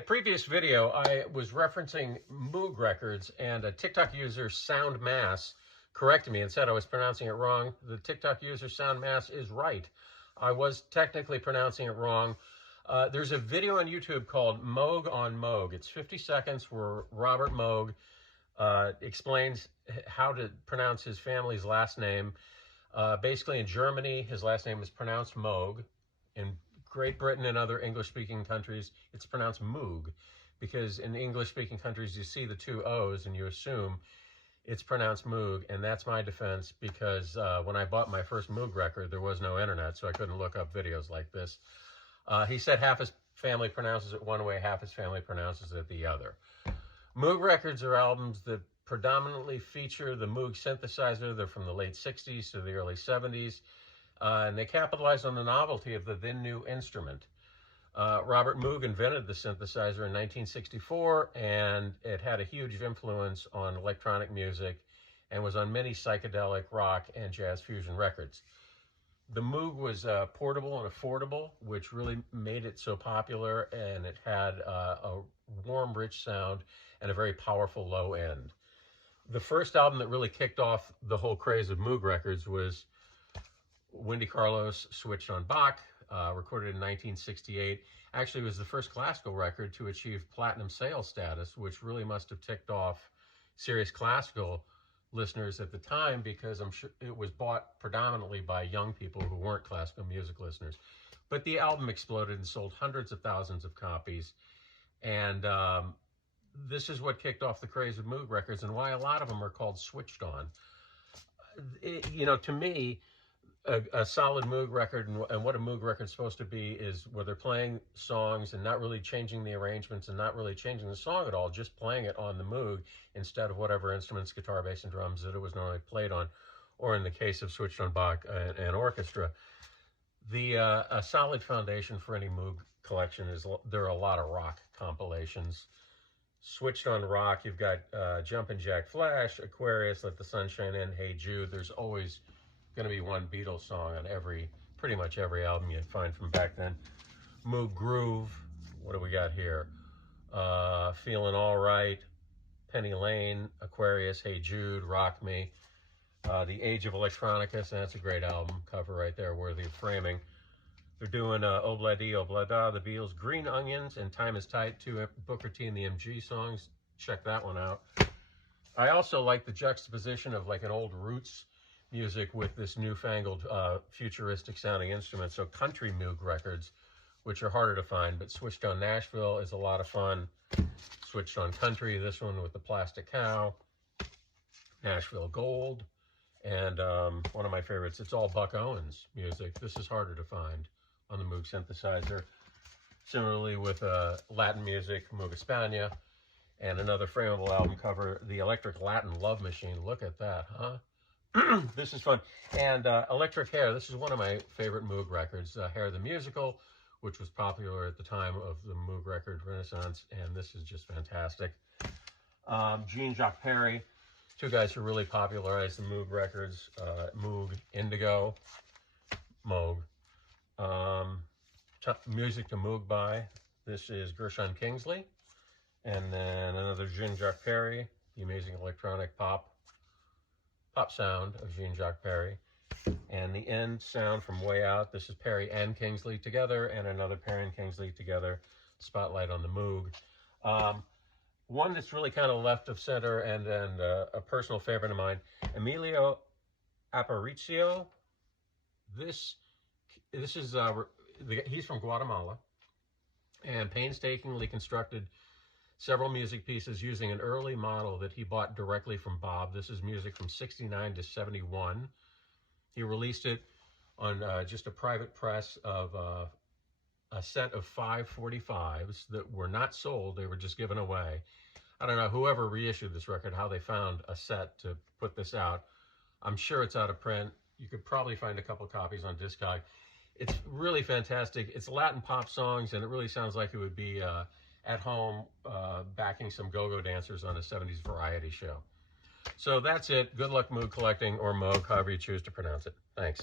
a previous video, I was referencing Moog records, and a TikTok user, SoundMass, corrected me and said I was pronouncing it wrong. The TikTok user, SoundMass, is right. I was technically pronouncing it wrong. There's a video on YouTube called Moog on Moog. It's 50 seconds where Robert Moog explains how to pronounce his family's last name. Basically, in Germany, his last name is pronounced Moog. In Great Britain and other English-speaking countries, it's pronounced Moog, because in English-speaking countries, you see the two O's and you assume it's pronounced Moog, and that's my defense, because when I bought my first Moog record, there was no internet, so I couldn't look up videos like this. He said half his family pronounces it one way, half his family pronounces it the other. Moog records are albums that predominantly feature the Moog synthesizer. They're from the late 60s to the early 70s. And they capitalized on the novelty of the then new instrument. Robert Moog invented the synthesizer in 1964, and it had a huge influence on electronic music and was on many psychedelic rock and jazz fusion records. The Moog was portable and affordable, which really made it so popular, and it had a warm, rich sound and a very powerful low end. The first album that really kicked off the whole craze of Moog records was Wendy Carlos' Switched on Bach, recorded in 1968. Actually, it was the first classical record to achieve platinum sales status, which really must have ticked off serious classical listeners at the time, because I'm sure it was bought predominantly by young people who weren't classical music listeners. But the album exploded and sold hundreds of thousands of copies. And this is what kicked off the craze of Moog records, and why a lot of them are called switched on. To me, a solid Moog record, and what a Moog record's supposed to be, is where they're playing songs and not really changing the arrangements and not really changing the song at all, just playing it on the Moog instead of whatever instruments, guitar, bass, and drums that it was normally played on, or in the case of Switched on Bach, an orchestra. A solid foundation for any Moog collection is there are a lot of rock compilations. Switched on rock, you've got Jumpin' Jack Flash, Aquarius, Let the Sun Shine In, Hey Jude. There's always going to be one Beatles song on pretty much every album you'd find from back then. Moog Groove, what do we got here? Feeling All Right, Penny Lane, Aquarius, Hey Jude, Rock Me. The Age of Electronica, so that's a great album cover right there, worthy of framing. They're doing Obla Di, Obla Da, the Beatles, Green Onions, and Time is Tight, two Booker T and the MG songs. Check that one out. I also like the juxtaposition of like an old roots music with this newfangled futuristic sounding instrument. So country Moog records, which are harder to find, but Switched on Nashville is a lot of fun. Switched on Country, this one with the Plastic Cow, Nashville Gold, and one of my favorites, it's all Buck Owens music. This is harder to find on the Moog synthesizer. Similarly with Latin music, Moog España, and another frameable album cover, the Electric Latin Love Machine. Look at that, huh? This is fun. And Electric Hair, this is one of my favorite Moog records, Hair the Musical, which was popular at the time of the Moog record renaissance, and this is just fantastic. Jean-Jacques Perry, two guys who really popularized the Moog records, Moog, Indigo, Moog. Music to Moog by, this is Gershon Kingsley, and then another Jean-Jacques Perry, the amazing electronic pop sound of Jean-Jacques Perry, and the end sound from Way Out. This is Perry and Kingsley together, and another Perry and Kingsley together, Spotlight on the Moog. One that's really kind of left of center, and a personal favorite of mine, Emilio Aparicio. This is he's from Guatemala, and painstakingly constructed several music pieces using an early model that he bought directly from Bob. This is music from 69 to 71. He released it on just a private press of a set of 545s that were not sold. They were just given away. I don't know whoever reissued this record, how they found a set to put this out. I'm sure it's out of print. You could probably find a couple copies on Discog. It's really fantastic. It's Latin pop songs, and it really sounds like it would be at home backing some go-go dancers on a 70s variety show. So that's it. Good luck Moog collecting, or Moog, however you choose to pronounce it. Thanks.